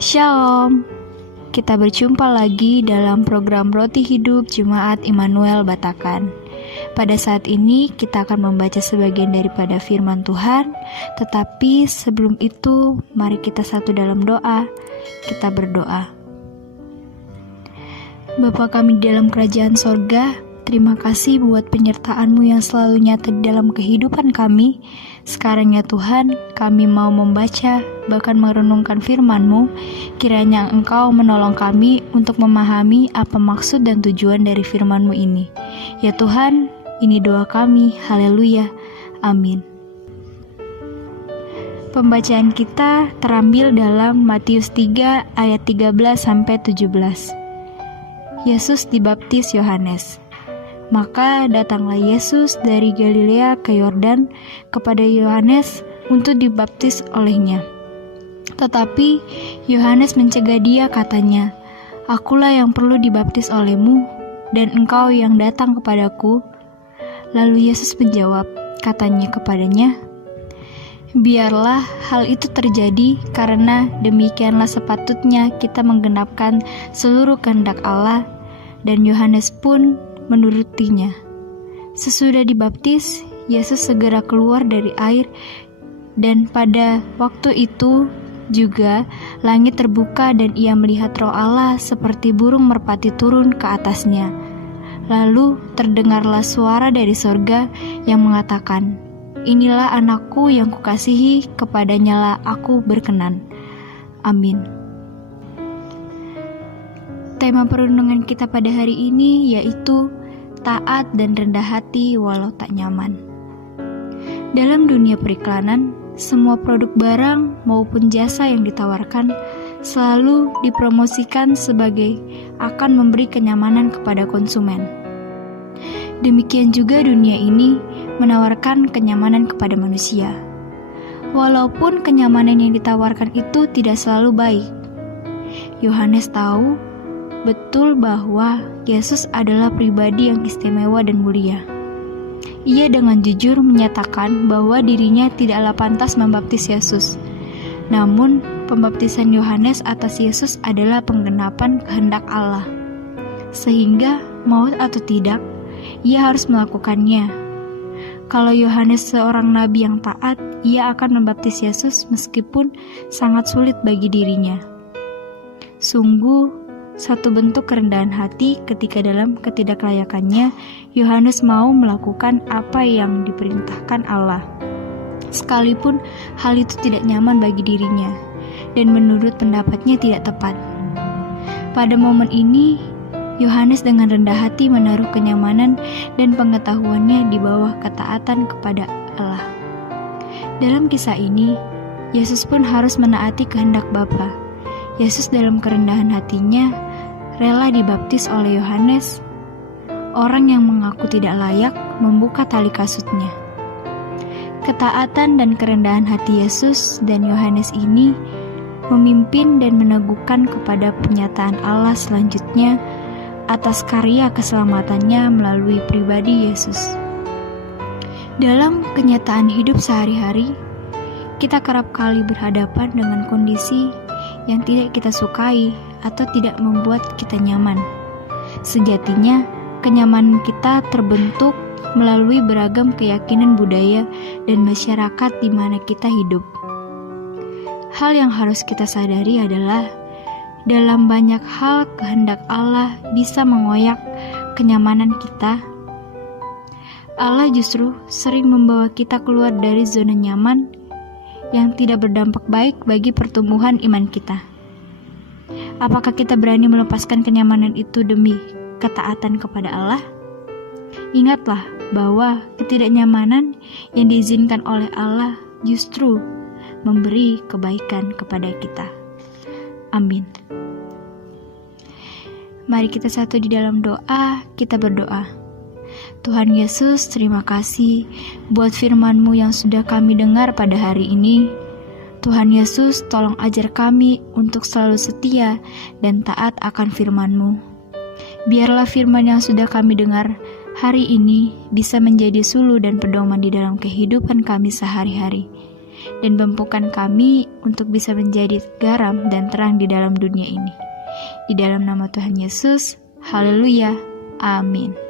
Shalom, kita berjumpa lagi dalam program Roti Hidup Jemaat Immanuel Batakan. Pada saat ini kita akan membaca sebagian daripada firman Tuhan, tetapi sebelum itu mari kita satu dalam doa. Kita berdoa. Bapa kami di dalam kerajaan sorga, terima kasih buat penyertaan-Mu yang selalu nyata di dalam kehidupan kami. Sekarang ya Tuhan, kami mau membaca, bahkan merenungkan firman-Mu. Kiranya Engkau menolong kami untuk memahami apa maksud dan tujuan dari firman-Mu ini. Ya Tuhan, ini doa kami. Haleluya. Amin. Pembacaan kita terambil dalam Matius 3 ayat 13-17. Yesus dibaptis Yohanes. Maka datanglah Yesus dari Galilea ke Yordan kepada Yohanes untuk dibaptis olehnya. Tetapi Yohanes mencegah dia, katanya, "Akulah yang perlu dibaptis olehmu, dan engkau yang datang kepadaku." Lalu Yesus menjawab, katanya kepadanya, "Biarlah hal itu terjadi, karena demikianlah sepatutnya kita menggenapkan seluruh kehendak Allah." Dan Yohanes pun menurutinya. Sesudah dibaptis, Yesus segera keluar dari air, dan pada waktu itu juga langit terbuka dan ia melihat Roh Allah seperti burung merpati turun ke atasnya. Lalu terdengarlah suara dari sorga yang mengatakan, "Inilah anakku yang kukasihi, kepadanyalah aku berkenan." Amin. Tema perenungan kita pada hari ini yaitu taat dan rendah hati walau tak nyaman. Dalam dunia periklanan, semua produk barang maupun jasa yang ditawarkan selalu dipromosikan sebagai akan memberi kenyamanan kepada konsumen. Demikian juga dunia ini menawarkan kenyamanan kepada manusia. Walaupun kenyamanan yang ditawarkan itu tidak selalu baik. Yohanes tahu betul bahwa Yesus adalah pribadi yang istimewa dan mulia. Ia dengan jujur menyatakan bahwa dirinya tidaklah pantas membaptis Yesus. Namun, pembaptisan Yohanes atas Yesus adalah penggenapan kehendak Allah. Sehingga, mau atau tidak, ia harus melakukannya. Kalau Yohanes seorang nabi yang taat, ia akan membaptis Yesus meskipun sangat sulit bagi dirinya. Sungguh, satu bentuk kerendahan hati ketika dalam ketidaklayakannya, Yohanes mau melakukan apa yang diperintahkan Allah. Sekalipun hal itu tidak nyaman bagi dirinya, dan menurut pendapatnya tidak tepat. Pada momen ini, Yohanes dengan rendah hati menaruh kenyamanan dan pengetahuannya di bawah ketaatan kepada Allah. Dalam kisah ini, Yesus pun harus menaati kehendak Bapa. Yesus dalam kerendahan hatinya rela dibaptis oleh Yohanes, orang yang mengaku tidak layak membuka tali kasutnya. Ketaatan dan kerendahan hati Yesus dan Yohanes ini memimpin dan meneguhkan kepada penyataan Allah selanjutnya atas karya keselamatannya melalui pribadi Yesus. Dalam kenyataan hidup sehari-hari, kita kerap kali berhadapan dengan kondisi yang tidak kita sukai atau tidak membuat kita nyaman. Sejatinya, kenyamanan kita terbentuk melalui beragam keyakinan budaya dan masyarakat di mana kita hidup. Hal yang harus kita sadari adalah, dalam banyak hal kehendak Allah bisa mengoyak kenyamanan kita. Allah justru sering membawa kita keluar dari zona nyaman yang tidak berdampak baik bagi pertumbuhan iman kita. Apakah kita berani melepaskan kenyamanan itu demi ketaatan kepada Allah? Ingatlah bahwa ketidaknyamanan yang diizinkan oleh Allah justru memberi kebaikan kepada kita. Amin. Mari kita satu di dalam doa, kita berdoa. Tuhan Yesus, terima kasih buat firman-Mu yang sudah kami dengar pada hari ini. Tuhan Yesus, tolong ajar kami untuk selalu setia dan taat akan firman-Mu. Biarlah firman yang sudah kami dengar hari ini bisa menjadi suluh dan pedoman di dalam kehidupan kami sehari-hari. dan mampukan kami untuk bisa menjadi garam dan terang di dalam dunia ini. Di dalam nama Tuhan Yesus, haleluya, amin.